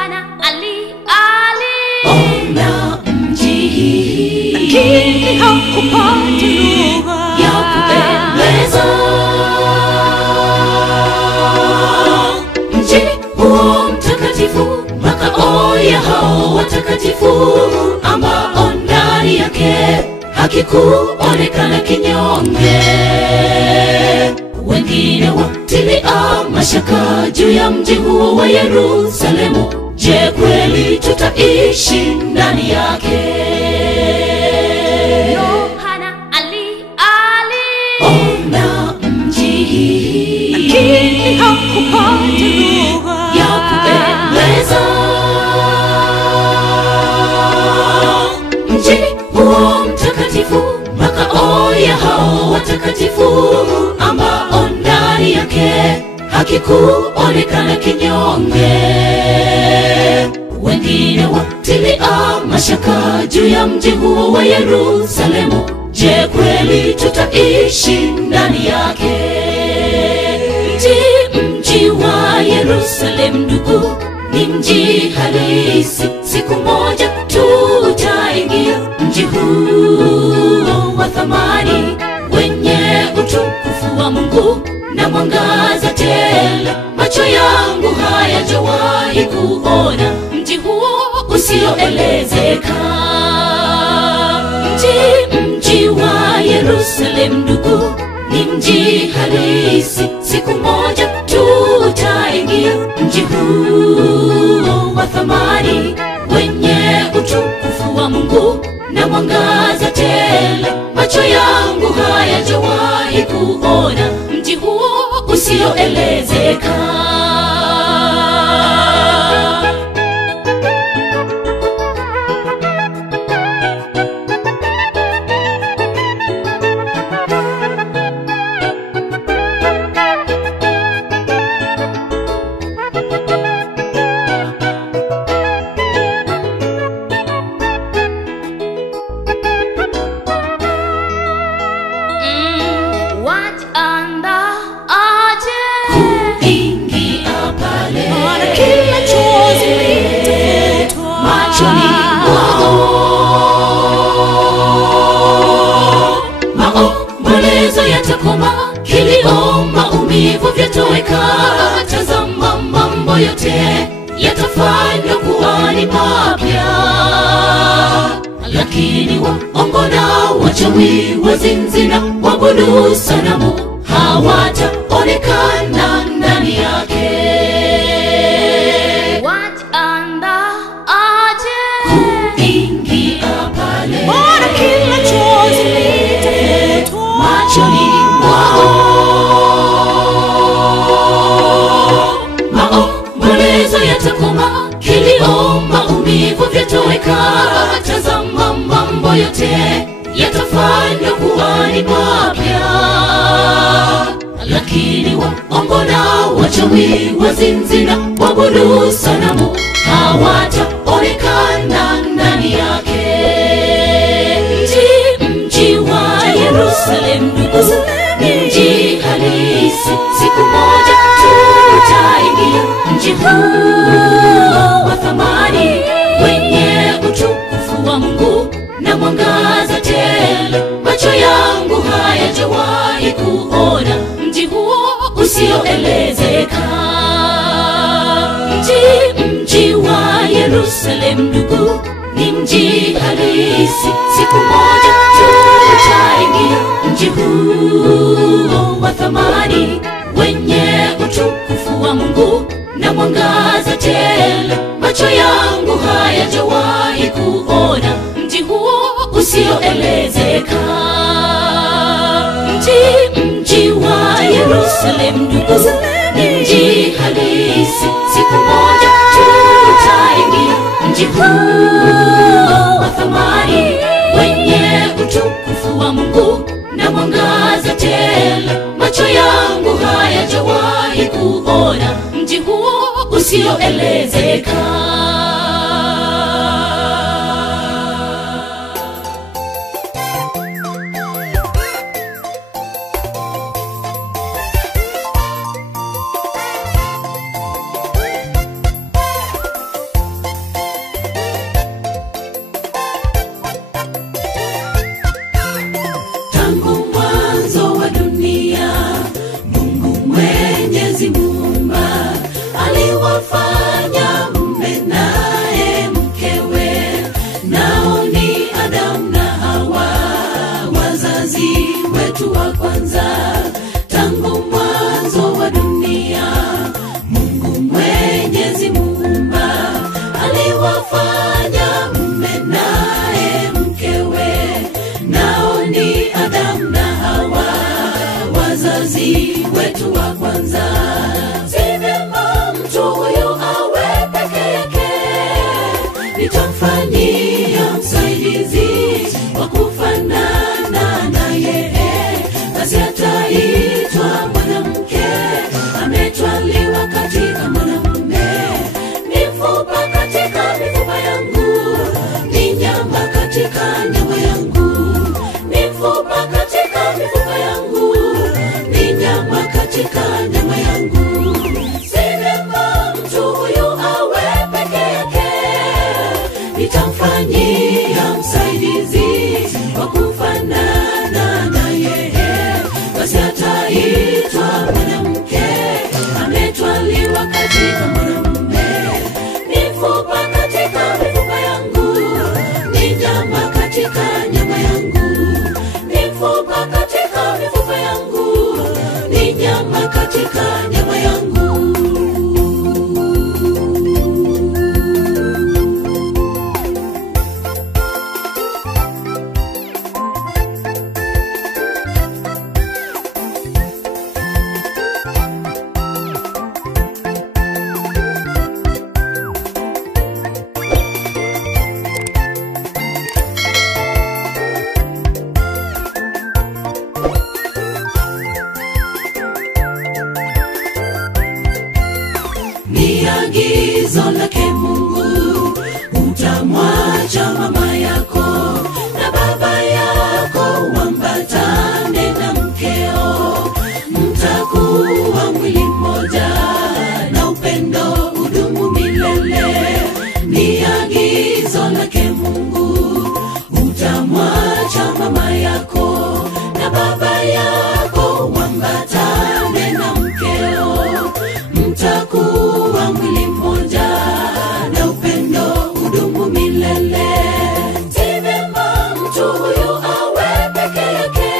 Yohana aliona mji, lakini hakupata lugha ya kupendeza. Mji huo mtakatifu, makao ya hao watakatifu, ambao ndani yake hakikuonekana kinyonge. Wengine watilia mashaka juu ya mji huo wa Yerusalemu. Je, kweli tutaishi ndani yake? Yohana aliona mji, lakini hakupata lugha ya kupendeza. Mji huo mtakatifu, makao ya hao watakatifu, ambao ndani yake hakikuonekana kinyonge. Wengine watilia mashaka juu ya mji huo wa Yerusalemu. Je, kweli tutaishi ndani yake? Mji wa Yerusalemu ndugu, ni mji halisi. Siku moja tutaingia mji huo wa thamani, wenye utukufu wa Mungu na mwangaza tele. Macho yangu hayajawahi kuona mji huo usioelezeka. Mji wa Yerusalemu ndugu, ni mji halisi. Siku moja tutaingia mji huo wa thamani, wenye utukufu wa Mungu na mwangaza tele. Macho yangu hayajawahi kuona mji huo usioelezeka. Maombolezo yatakoma, kilio, maumivu vyatoweka. Tazama, mambo yote yatafanywa kuwa ni mapya. Lakini waongo na wachawi, wazinzi na waabudu sanamu hawataonekana ndani yake. Kuingia pale, maana kila chozi litafutwa machoni mwao. Maombolezo yatakoma, kilio, maumivu vyatoweka. Tazama, mambo yote yatafanywa kuwa ni mapya. Lakini waongo na wachawi, wazinzi na waabudu sanamu hawataonekana ndani yake. Mji wa Yerusalemu ndugu, ni mji halisi. Siku moja tutaingia mji huo wa thamani, wenye utukufu wa Mungu na mwangaza tele. Macho yangu hayajawahi kuona mji huo usioelezeka. Mji wa Yerusalemu ndugu, ni mji halisi. Siku moja tutaingia mji huo wa thamani, wenye utukufu wa Mungu na mwangaza tele. Macho yangu hayajawahi kuona mji huo usioelezeka. Mji wa Yerusalemu ndugu, ni mji halisi. Siku moja tutaingia mji huo wa thamani, wenye utukufu wa Mungu na mwangaza tele. Macho yangu hayajawahi kuona mji huo usioelezeka. Mwenyezi Muumba aliwafanya mume naye mkewe, nao ni Adamu na Hawa, wazazi wetu wa kwanza. Si vyema mtu huyu awe peke yake, nitamfanyia msaidizi wa kufanana naye, basi ataitwa mwanamke ametwaliwa katika mwanamume. Mifupa katika mifupa yangu, ni nyama katika nyama yangu. Mifupa katika mifupa yangu, ni nyama katika nyama yangu. Si vyema mtu huyu awe peke yake, nitamfanyia msaidizi wa kufanana naye, basi ataitwa mwanamke ametwaliwa katika mwanamume. Mifupa katika mifupa yangu, ni nyama katika nyama yangu. Mifupa katika mifupa yangu, ni nyama katika nyama yangu. Ni agizo lake Mungu, utamwacha mama yako na baba yako, wambatane na mkeo, mtakuwa mwili mmoja na upendo udumu milele. Ni agizo lake Mungu, utamwacha mama yako na baba yako, wambatane na mkeo, mtakuwa mwili mmoja na upendo udumu milele. Si vyema mtu huyu awe peke yake,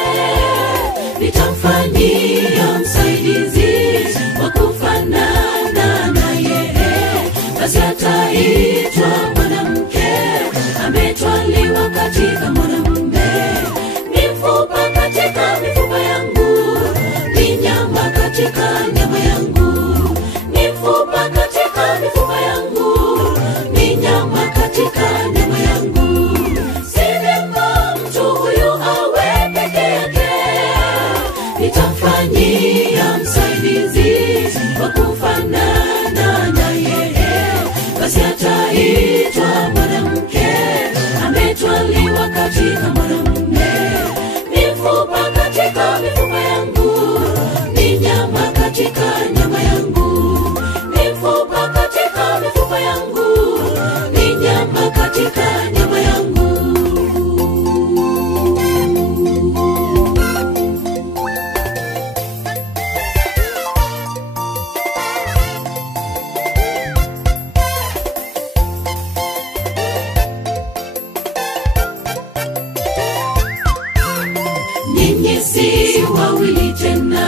nitamfanyia msaidizi wa kufanana naye, basi ataitwa mwanamke ametwaliwa katika mwanamume. Mifupa katika mifupa yangu, ni nyama katika nyama yangu. Mifupa katika mifupa yangu, ni nyama katika nyama yangu. Si vyema mtu huyu awe peke yake, nitamfanyia msaidizi wa kufanana naye, basi ataitwa mwanamke ametwaliwa katika mwanamume. Mifupa katika mifupa yangu, ni nyama katika nyama yangu. Mifupa katika mifupa yangu, ni nyama katika nyama yangu. Ninyi si wawili tena,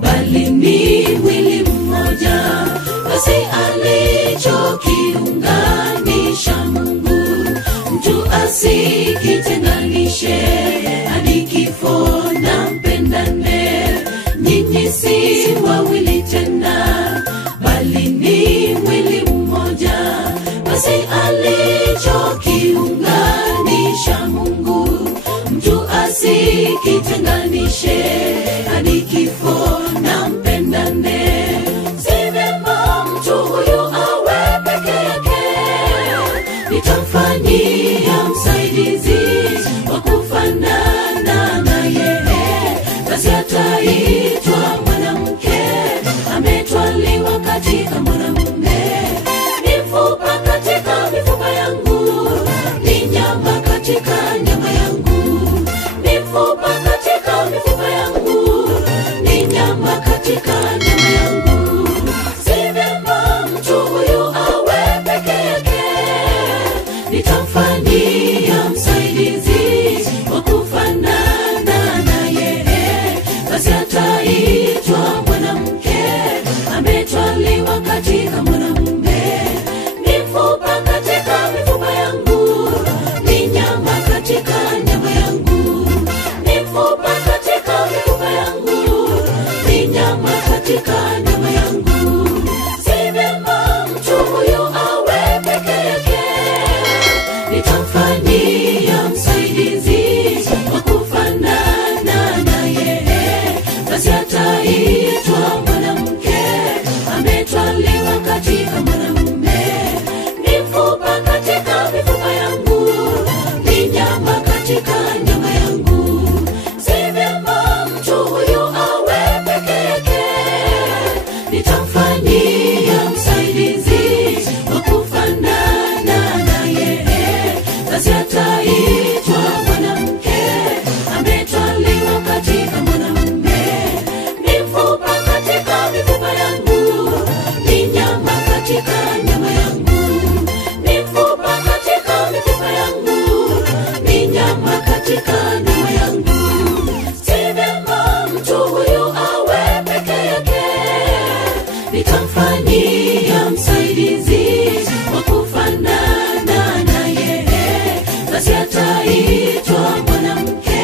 bali ni mwili mmoja, basi alichokiunganisha Mungu, mtu asikitenganishe. Hadi kifo na mpendane. Ninyi si wawili tena, bali ni mwili mmoja, basi alichokiunganisha Mungu, mtu asikitenganishe. Hadi kifo na mpendane. Si vyema mtu huyu awe peke yake, nitamfanyia msaidizi wa kufanana naye, basi ataitwa mwanamke ametwaliwa katika mwanamume. Mifupa katika mifupa yangu, ni nyama katika nyama yangu. Mifupa katika mifupa yangu, ametwaliwa katika mwanamume. Ni mfupa katika mifupa yangu, ni nyama katika nyama yangu. Si vyema mtu huyu awe peke yake, nitamfanyia msaidizi wa kufanana naye. Basi ataitwa mwanamke, ametwaliwa katika mwanamume. Ni mfupa katika mifupa yangu, ni nyama katika nyama yangu. Ni mfupa katika mifupa yangu, ni nyama katika nyama yangu. Si vyema mtu huyu awe peke yake, nitamfanyia msaidizi wa kufanana naye. Basi ataitwa mwanamke,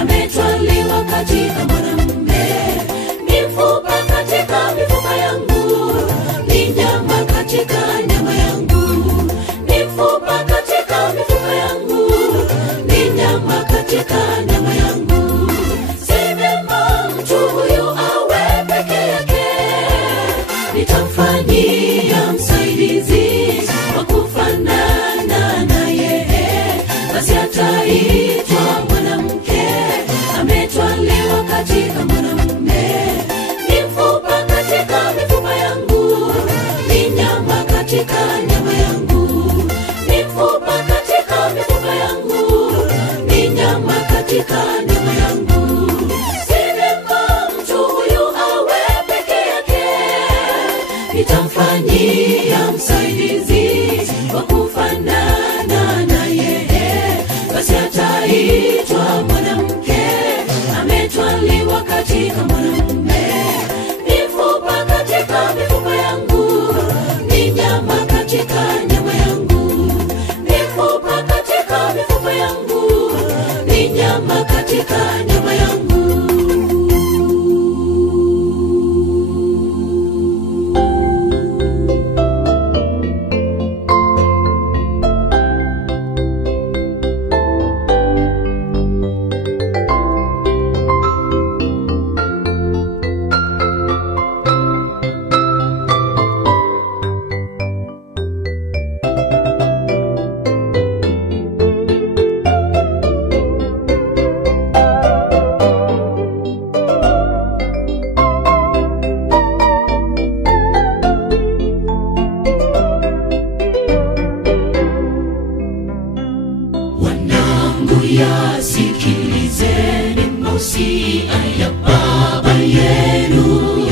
ametwaliwa katika mwanamume. Ni mfupa katika mifupa yangu, ni nyama katika nyama yangu. Ni mfupa katika mifupa yangu, ni nyama katika nyama yangu. Si vyema mtu huyu awe peke yake, nitamfanyia msaidizi wa kufanana naye. Basi ataitwa mwanamke, ametwaliwa katika mwanamume. Ni mfupa katika mifupa yangu, ni nyama katika nyama yangu. Ni mfupa katika mifupa yangu, ni nyama katika nyama yangu. Si vyema mtu huyu awe peke yake, nitamfanyia msaidizi wa kufanana naye. Basi ataitwa mwanamke, ametwaliwa katika mwanamume. Ni mfupa katika mifupa yangu, ni nyama katika nyama yangu. Ni mfupa katika mifupa yangu, ni nyama katika nyama yangu. Yasikilizeni mausia ya Baba yenu,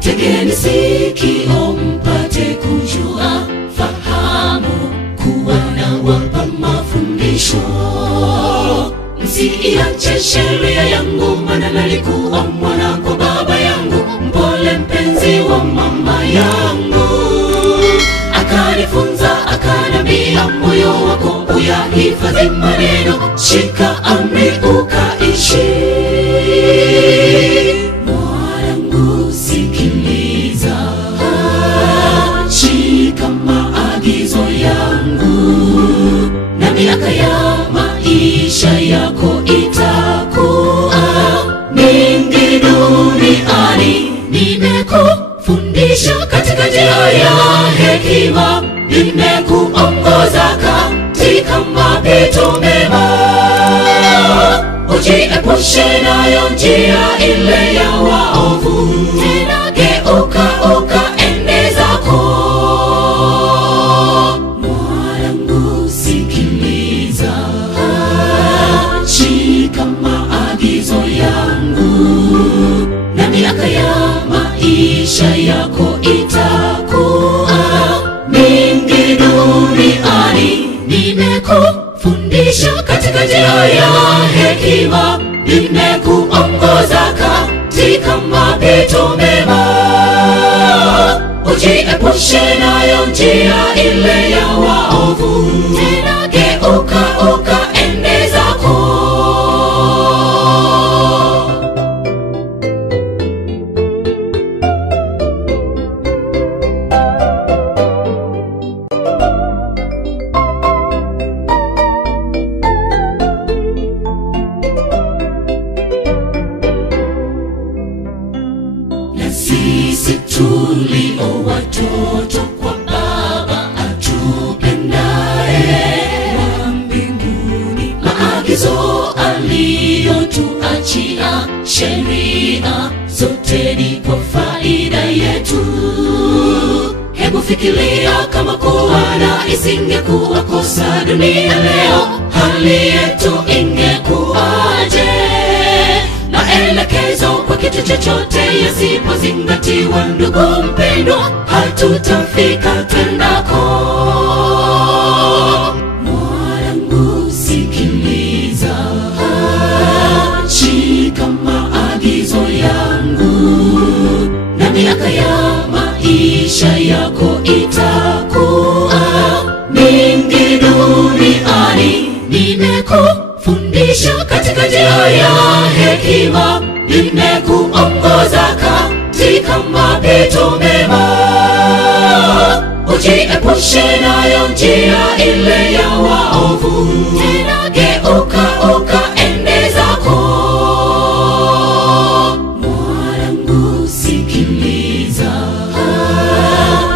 tegeni sikio mpate kujua, fahamu kuwa nawapa mafundisho. Msiiache sheria yangu, maana nalikuwa mwana kwa baba yangu, mpole mpenzi wa mama yangu. Akanifunza akanambia, moyo wako uyahifadhi maneno, shika amri ukaishi. Mwanangu sikiliza, shika maagizo yangu, na miaka ya maisha yako itakuwa mingi duniani. Nimekufundisha katika njia ya hekima, nimekuongoza katika mapito mema. Ujiepushe nayo njia ile ya waovu, tena geuka ukaende zako. Mwanangu sikiliza, shika maagizo yangu, na miaka ya maisha yako itakuwa mingi duniani. Nimekufundisha katika njia ya hekima, nimekuongoza katika mapito mema. Ujiepushe nayo njia ile ya waovu, tena geuka ukaende zako. Na sisi tu Hebu fikiria kama kuwana isingekuwa kosa dunia leo, hali yetu ingekuwaje? Maelekezo kwa kitu chochote yasipozingatiwa, ndugu mpendwa, hatutafika twendako. Mwanangu sikiliza, shika maagizo yangu, na miaka ya maisha yako itakuwa mingi duniani. Nimekufundisha katika njia ya hekima, nimekuongoza katika mapito mema. Ujiepushe nayo njia ile ya waovu, tena geuka ukaende zako. Mwanangu sikiliza,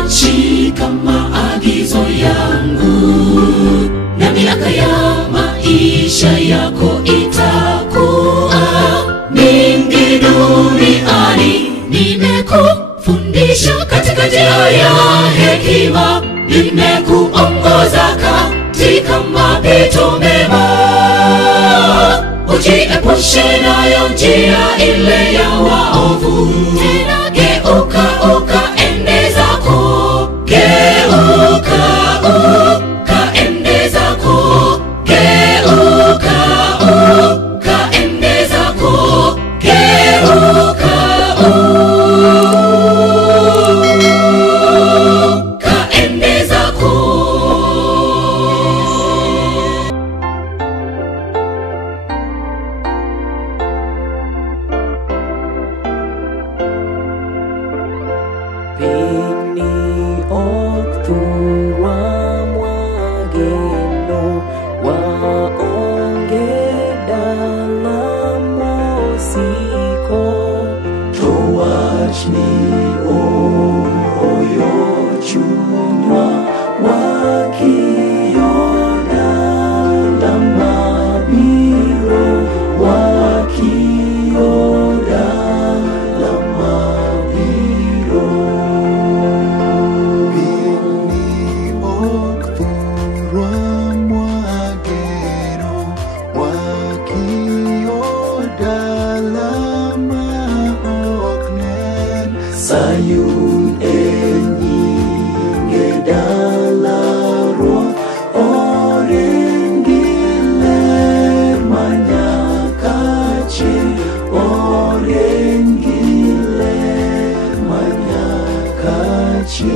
shika maagizo yangu, na miaka ya maisha yako itakuwa mingi duniani. Nimekufundisha katika njia ya hekima, nimekuongoza katika mapito mema. Ujiepushe nayo njia ile ya waovu, tena geuka ukaende zako. Geuka ukaende zako, geuka ukaende zako, geuka ukaende zako. Sayun enyinge dalarwa, orengile manyakache, orengile manyakache.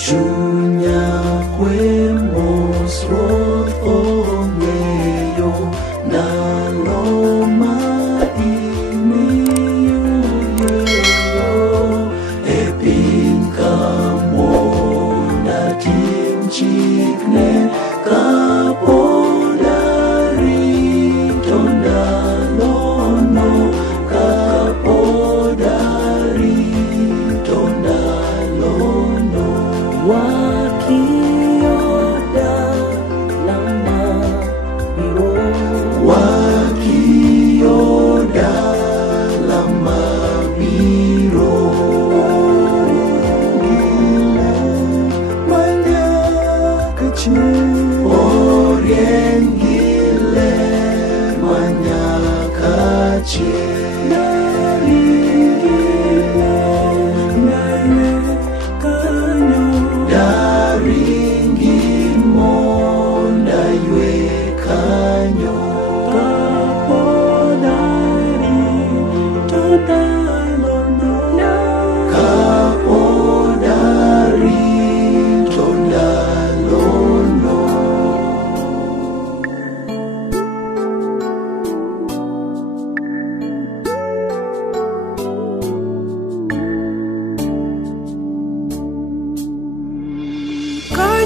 Chunya kwemos rotongeyo naloma imiyo epinka mona timchikne kapodari tondalono kapodari tondalono. Wakioda lama biro, wakioda lama biro, gila banyak kecil, orang gila banyak kecil. Dari gila, dari kanyo.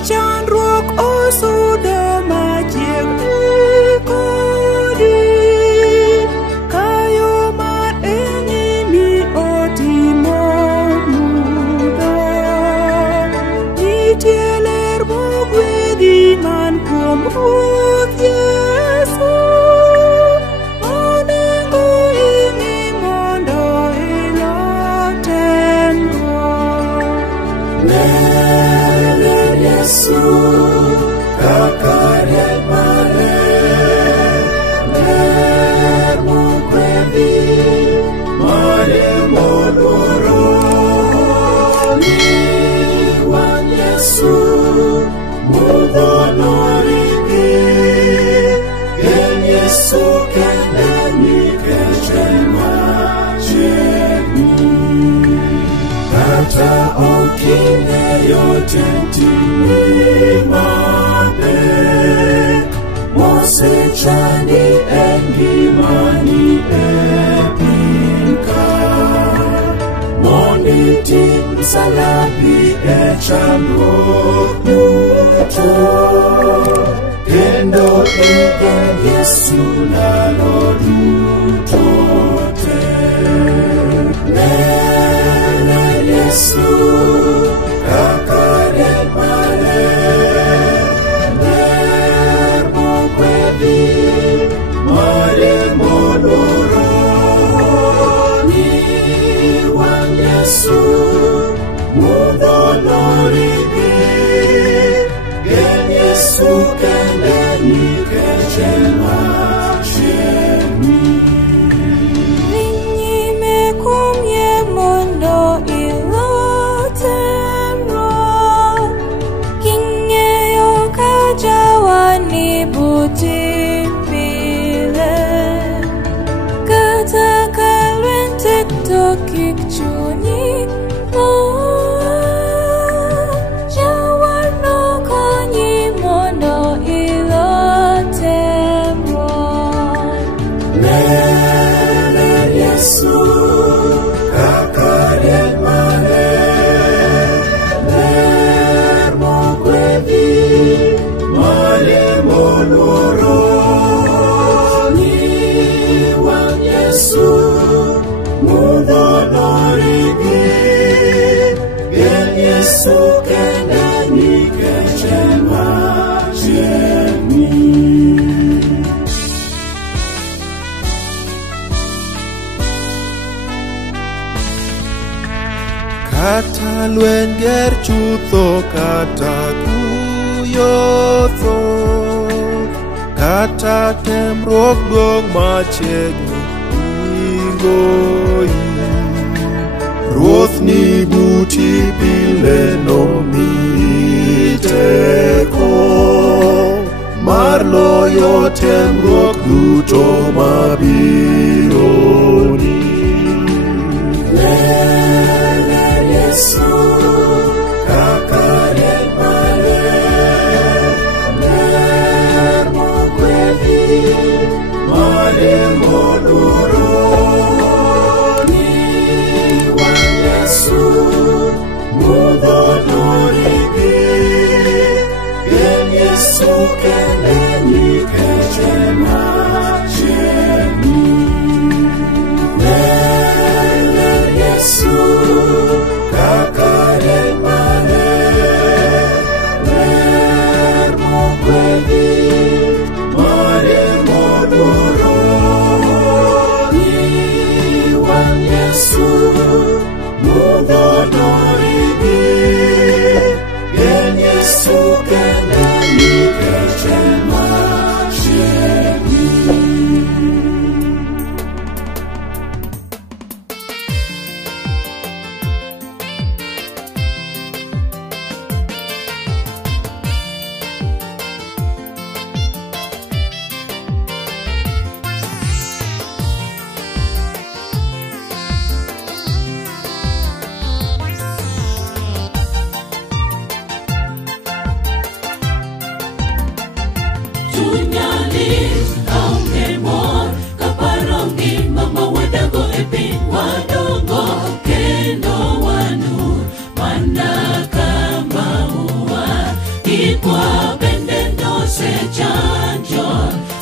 chandruok osudo machiegni kodi, kayo mar enyimi otimo mudho. Nitie ler mogwedhi man kuom Ruoth Yesu, onego ing'i mondo ilo temruok. Ler Yesu kaka rieny maler, ler mogwedhi mare moluoro ni wang' Yesu mudho norigi. En Yesu kende nikech en machiegni. Kata ok ing'eyo tentini mapek mosechandi e ngimani e piny ka, mondo iting' msalapi e chandruok duto, kendo igen Yesu ndalo duto te. Ler Yesu kaka rieny maler, ler mogwedhi mare moluoro ni wang' Yesu mudho norigi. En Yesu kende nikech en machiegni. Dhi nyime kuom yie mondo ilo temruok, king'eyo ka jawani buti pile. Kata ka lweny tek to kik chunyi mor, jawarno konyi mondo ilo temruok. Ler Yesu kaka rieny maler, ler mogwedhi mare moluoro ni wang' Yesu mudho norigi. En Yesu kende nikech en machiegni. Kata lweny ger chutho, kata kuyo thoth, kata temruok duong' machiegni ingoi. Ruoth ni buti pile nomiyi teko mar loyo temruok duto mabironi. Ler Yesu kaka rieny maler, ler mogwedhi mare moluoro ni wang' Yesu mudho norigi. En Yesu kende nikech en machiegni. Ler Yesu kaka rieny maler, ler mogwedhi mare moluoro Ikwa bende no se chanjo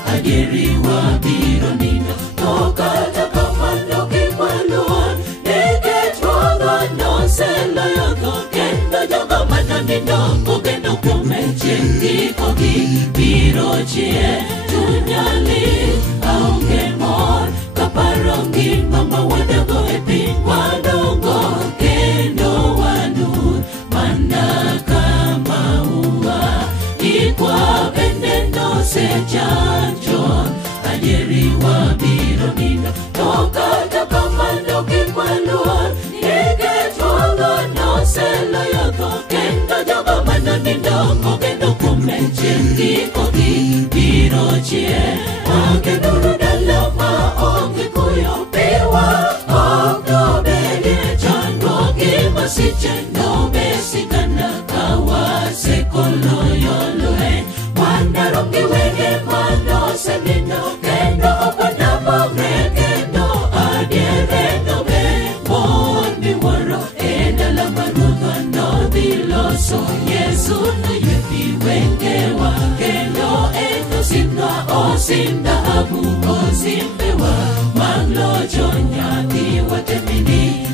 Adiriwa biro nino Toka takamano kikwaluan Niketwaga no se loyogo Kendo joga mananino Kogeno kumeche Kikogi biro chie Tunyali aunge mor Kaparongi mama wadago epi Wadongo kendo wanu Mana kama ua Ikwa bende no se chanjo Adiriwa biro nino Toka takamando kikwaluan Niketwaga no se loyogo Kendo joga mananino Kogeno kumeche Kikogi biro chie Wakenuru dalama onge kuyo Piwa ongo bege Chango kima siche no besigana Kawa sekolo yolue Wandarongi wege mano senino Kendo opana mogre Kendo adiere no be Mon mi waro Edala maruga no diloso Yesu na yepi wengewa Kendo eno simna o simda habu o simbewa Maglojo nyati watemini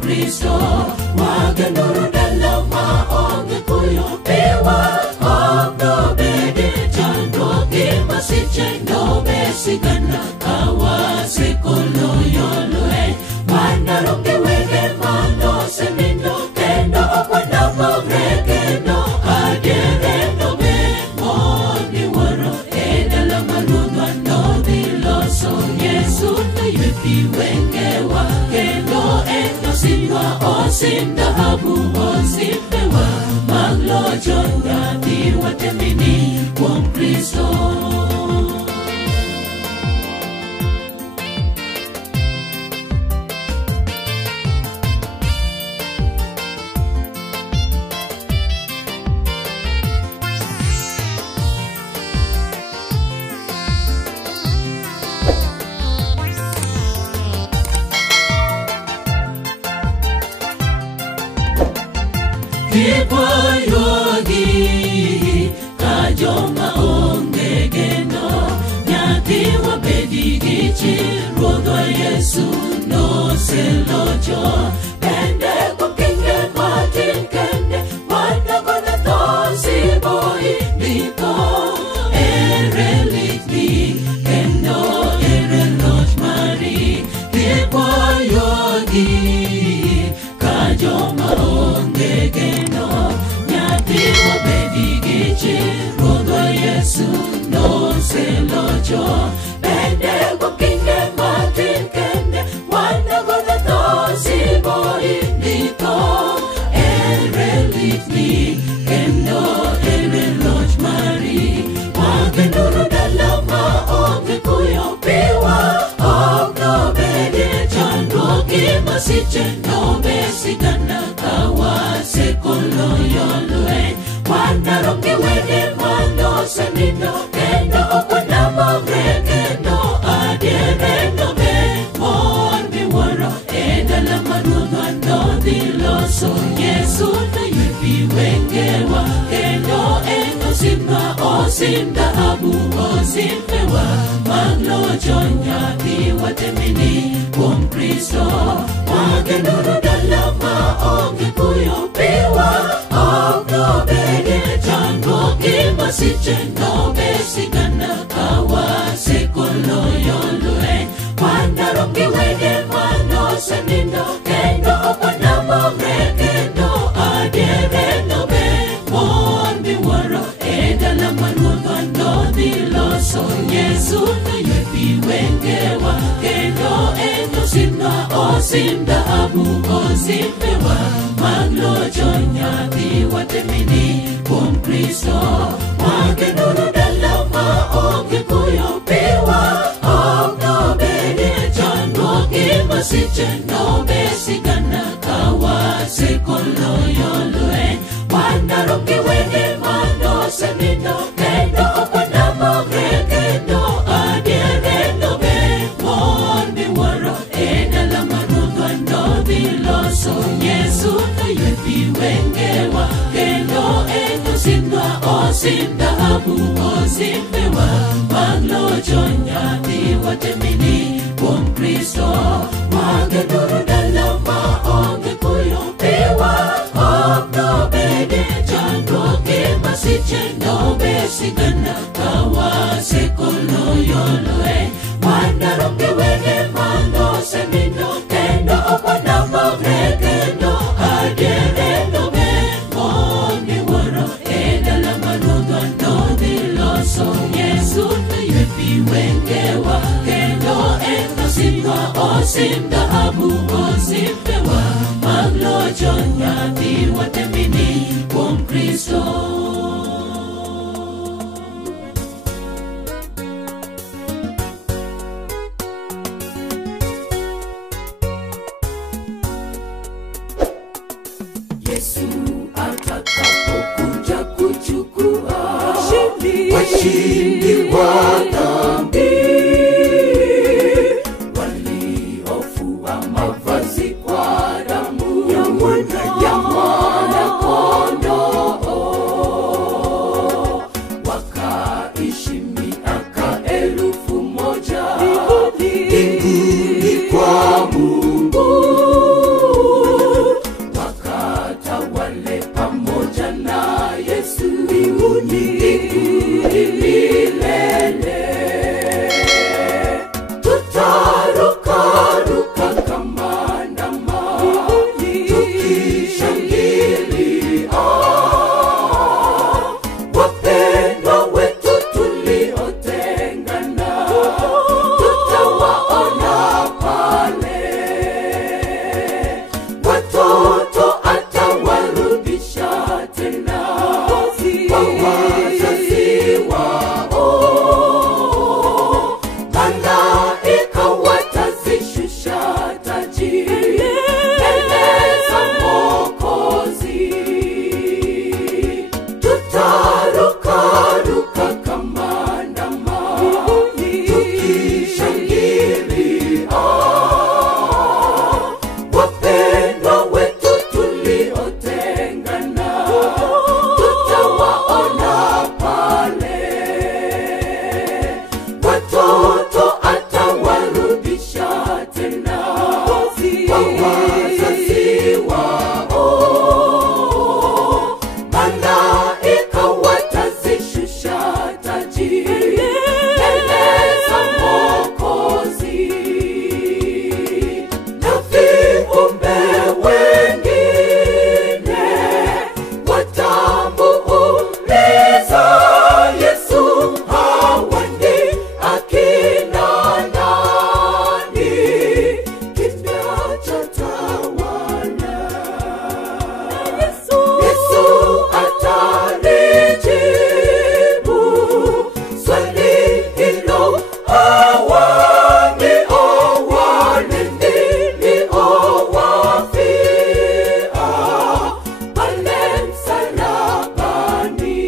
Kristo Waganuru dalama onge kuyo Pewa ongo bede Chandro kima siche no besigana Kawa sekolo yolue Mandarungi wege mano senino Kendo opana mogre Kendo adere no be Moni waro edala maruga no diloso Yesu na yepi wengewa Kendo eno simwa o simda habu o simbewa Maglojo nyati watemini Kristo Kipwa yogi Kajoma onge geno Nyati wabedi gichi Rodwa Yesu no selojo Pende kukinge matin kende Wanda kona tosi boi Niko ere likni Kendo ere loj mari Kipwa yogi Kajoma onge geno Nyati wabedi gichi Rodwa Yesu no selojo Bende kukinge matin kende Wanda gona tosi boi Niko ere litni Kendo ere loj mari Wakenuru dalama onge kuyo Piwa ongo bede Chandro kima siche no besigana Kawa sekolo yolue Wandarongi wege mano senino Kendo opana mogre Kendo adiere no be Mon mi waro edala maruga no diloso Yesu na yepi wengewa Kendo eno simba o simda abu o simbewa Maglojo nyati watemini Kristo Wakenuru dalama onge kuyo Piwa ongo bege Chandro kima siche no besigana Kawa sekolo yolue Wandarongi wege mano senino Kendo opana mogre Kendo adiere no be Mon mi waro edala maruga no diloso Yesu na yepi wengewa Kendo eno simna o simda abu o simbewa Maglojo nyati watemini Kristo Wakenuru dalama onge kuyo Piwa ongo bede Chandro kima siche no besigana Kawa sekolo yolue Wandarongi wege mano senino Kendo opana mogre Kendo adiere no be Mon mi waro edala maruga no diloso Yesu na yepi wengewa Kendo eno simba o osim dhahabu osim pewa maglocho nyathi watemini kuom Kristo wage duru dalama onge kuyo pewa okno bede chandroke masiche no besigana kawa sekolo yoloe wanaronge wege mano semino kendo opana mogrekendo adere no be moni woro edala marudo no diloso Yesu na yepi wengewa kendo eno simwa osim dhahabu osim pewa maglocho nyathi watemini kuom Kristo. Yesu atakapokuja kuchukua washindi wa dhambi, waliofua mavazi kwa damu ya mwana-kondoo, wakaishi miaka 1000 mbinguni kwa Mungu, wakatawale pamoja na Yesu mbinguni milele. Tutaruka kama ndama tukishangilia wapendwa wetu tuliotengana, tutawaona pale. Watoto atawarudisha tena kwa wazazi wao, malaika watazishusha taji mbele za Mwokozi. Tutaruka kama ndama tukishangilia wapendwa wetu tuliotengana, tutawaona pale. Watoto atawarudisha tena kwa wazazi wao, malaika watazishusha taji mbele za Mwokozi. Na viumbe wengine watamuuliza Yesu, hawa ni akina nani? Kimya chatawala. Yesu atalijibu swali hilo, hawa ndio wale niliowafia pale msalabani.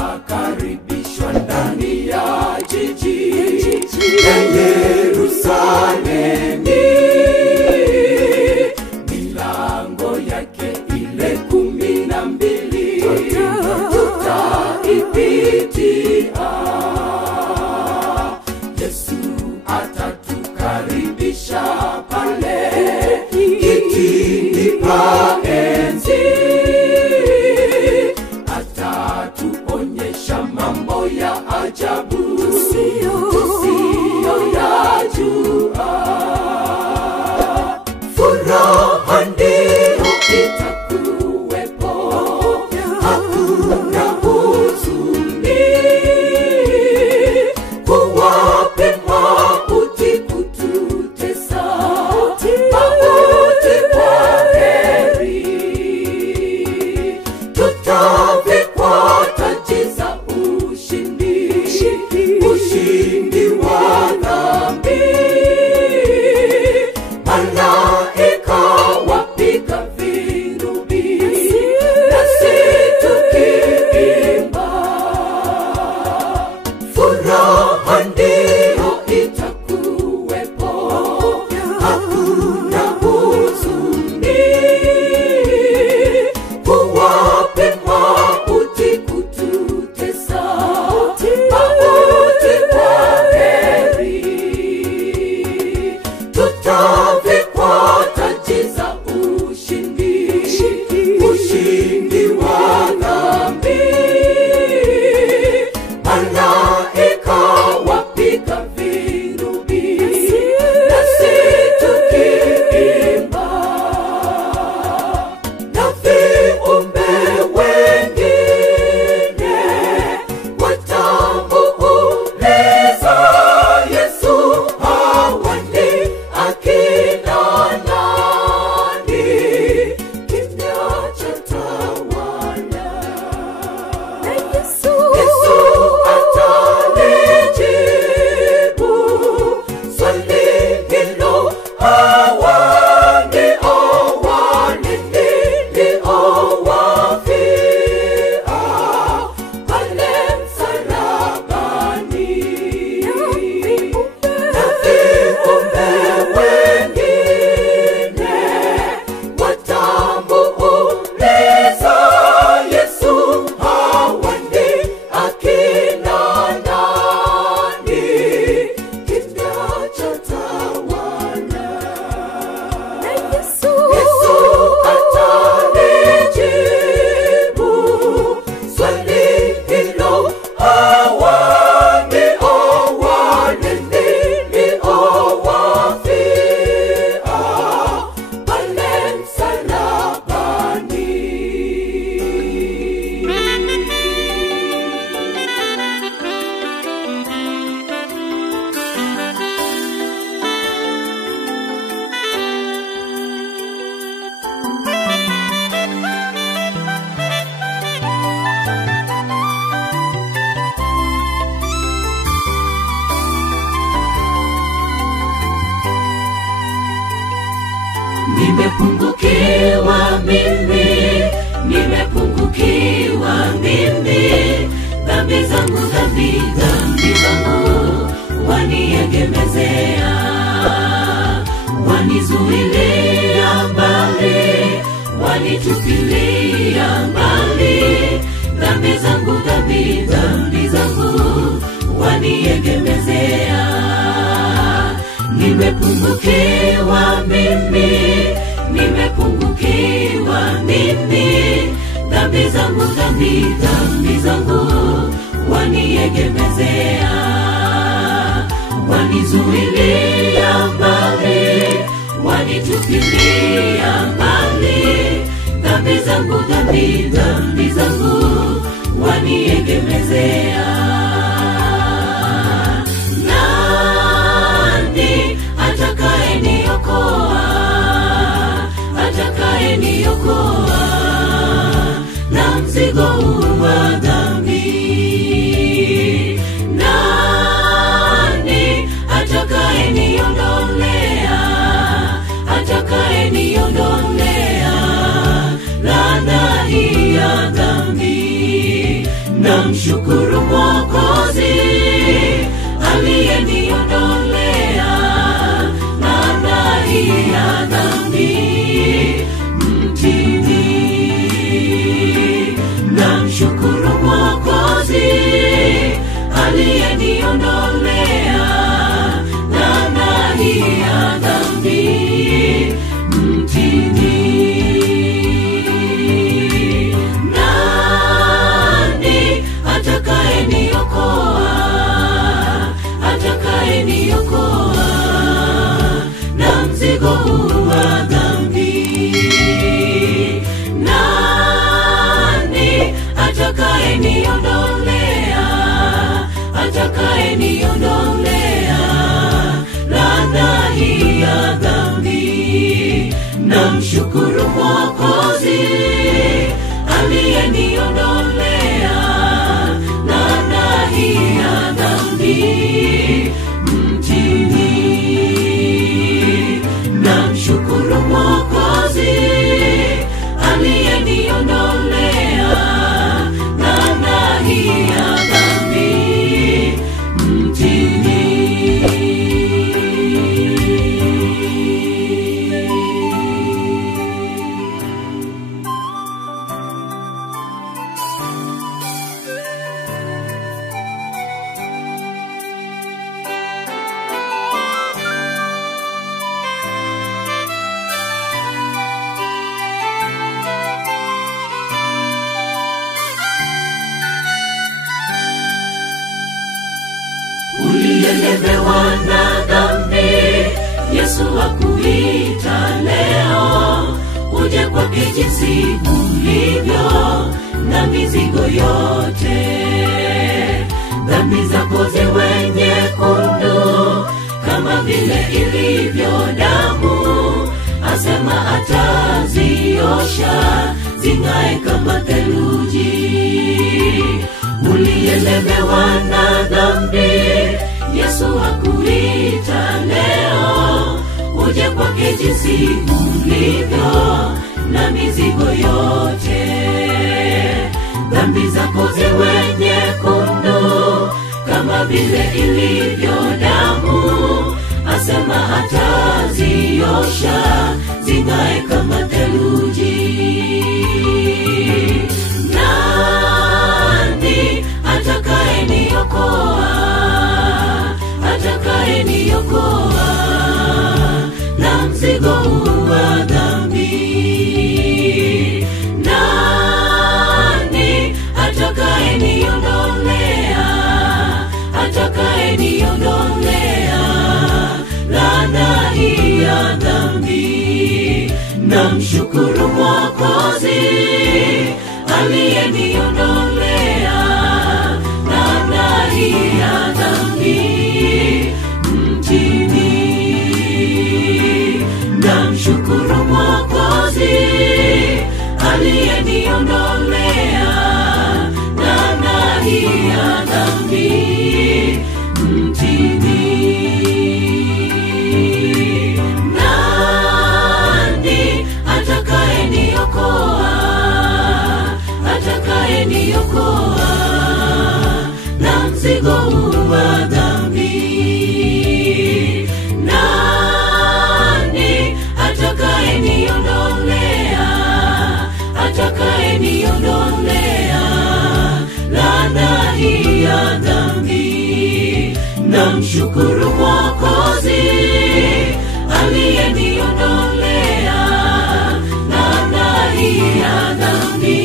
Tutakaribishwa ndani ya jiji la Yerusalemi, milango yake ile 12 tutaipitia. Yesu atatukaribisha pale kitini pa enzi, atatuonyesha mambo ya ajabu tusiyoyajua. Furaha ndio itakuwepo, hakuna huzuni, kuwape mauti kututesa tutavikwa taji za ushindi, ushindi wa dhambi. Malaika wapiga vinubi, nasi tukiimba, na viumbe wengine watamuuliza Yesu, hawa ni akina nani? Kimya chatawala. Yesu atalijibu swali hilo, hawa ndio wale niliowafia pale msalabani. Na viumbe wengine watamuuliza Yesu, hawa ni akina nani? Kimya chatawala. Yesu atalijibu swali hilo, hawa ndio wale niliowafia pale msalabani. Nimepungukiwa mimi, dhambi zangu waniegemezea, wanizuilia mbali, wanitupilia mbali. Dhambi zangu waniegemezea. Nimepungukiwa mimi, dhambi zangu waniegemezea, wanizuilia mbali, wanitupilia mbali. Dhambi zangu waniegemezea. Nani atakayeniokoa? Atakayeniokoa na mzigo wa dhambi? Nani atakayeniondolea? Atakayeniondolea laana hii ya dhambi? Namshukuru Mwokozi aliyeniondolea laana hii ya dhambi mtini. Namshukuru Mwokozi aliyeniondolea laana hii ya dhambi mtini. Nani atakayeniokoa? Atakayeniokoa na mzigo wa dhambi? Nani atakayeniondolea? Atakayeniondolea laana hii ya dhambi? Namshukuru Mwokozi aliyeniondolea laana hii ya dhambi mtini. Namshukuru Mwokozi aliyeniondolea laana hii ya dhambi mtini. Yesu akuita leo uje kwake jinsi ulivyo na mizigo yote. Dhambi zako ziwe nyekundu kama vile ilivyo damu, asema ataziosha zing'ae kama theluji. Uliyelemewa na dhambi, Yesu akuita leo uje kwake jinsi ulivyo na mizigo yote. Dhambi zako ziwe nyekundu kama vile ilivyo damu, asema ataziosha zing'ae kama theluji. Nani atakaye niokoa? Atakaye niokoa na mzigo wa dhambi? Nani atakaye niondolea? Atakaye niondolea laana hii ya dhambi? Namshukuru Mwokozi aliyeniondolea laana hii ya dhambi mtini. Namshukuru Mwokozi aliyeniondolea laana hii ya dhambi mtini. Nani atakaye niokoa? Atakaye niokoa na mzigo wa dhambi? Nani atakaye niondolea? Atakaye niondolea laana hii ya dhambi? Namshukuru Mwokozi aliyeniondolea laana hii ya dhambi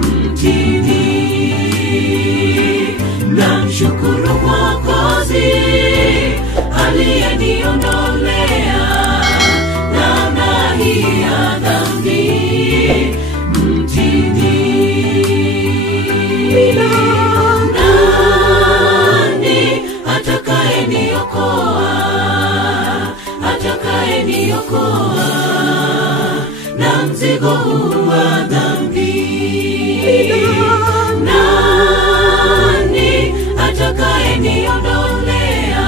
mtini. Namshukuru Mwokozi aliyeniondolea laana hii ya dhambi mtini. Nani atakaye niokoa? Atakaye niokoa na mzigo wa dhambi? Nani atakaye niondolea?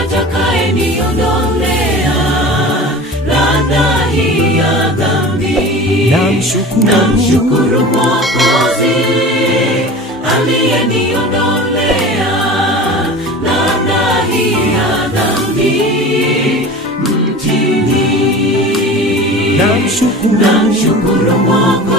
Atakaye niondolea laana hii ya dhambi? Namshukuru Mwokozi aliyeniondolea laana hii ya dhambi mtini. Namshukuru Mwokozi